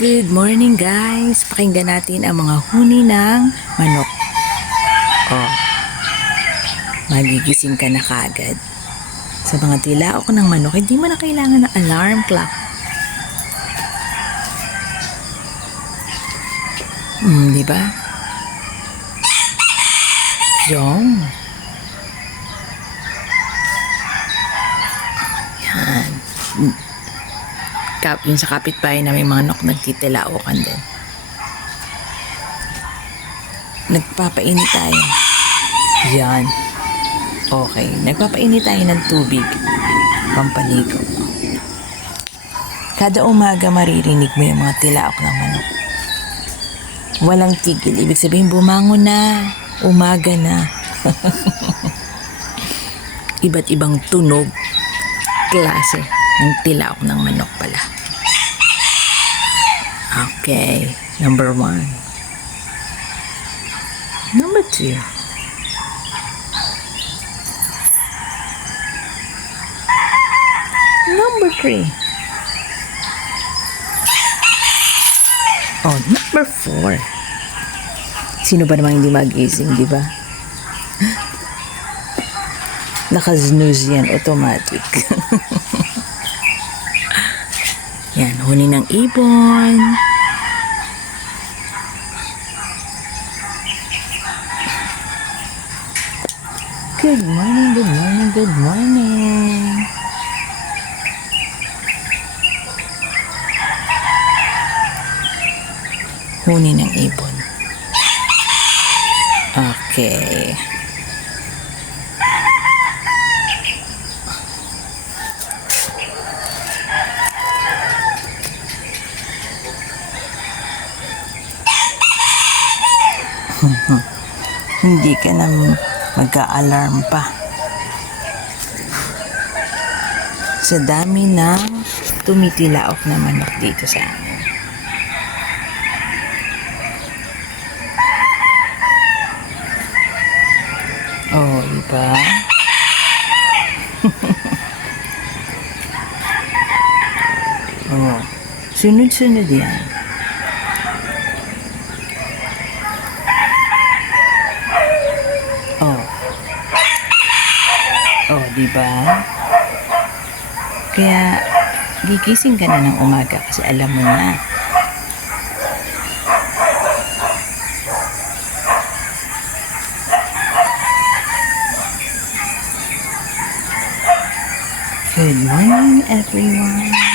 Good morning guys! Pakinggan natin ang mga huni ng manok. Oh, magigising ka na kagad. Sa mga tilaok ng manok, hindi mo na kailangan ng alarm clock. Di ba? Yung. Yan. Yung sa kapitbahay na may manok nagtitilaokan din. Nagpapainit tayo. Yan. Okay. Nagpapainit tayo ng tubig. Pampaligo. Kada umaga maririnig mo yung mga tilaok ng manok. Walang tigil. Ibig sabihin bumangon na. Umaga na. Iba't ibang tunog. Klase ng tilaok ng manok pala. Okay. Number 1. Number 2. Number 3. Oh, number 4. Sino ba namang hindi magising, di ba? Naka-snooze yan, automatic. Yan, huni ng ibon. Good morning, good morning, good morning. Huni ng ibon. Okay. Hindi ka na magka-alarm pa. Sa dami ng tumitilaok na manok dito sa amin. Oh, diba? Oh, sunod-sunod yan. Oh, diba? Kaya, gigising ka na ng umaga kasi alam mo na. Good morning, everyone.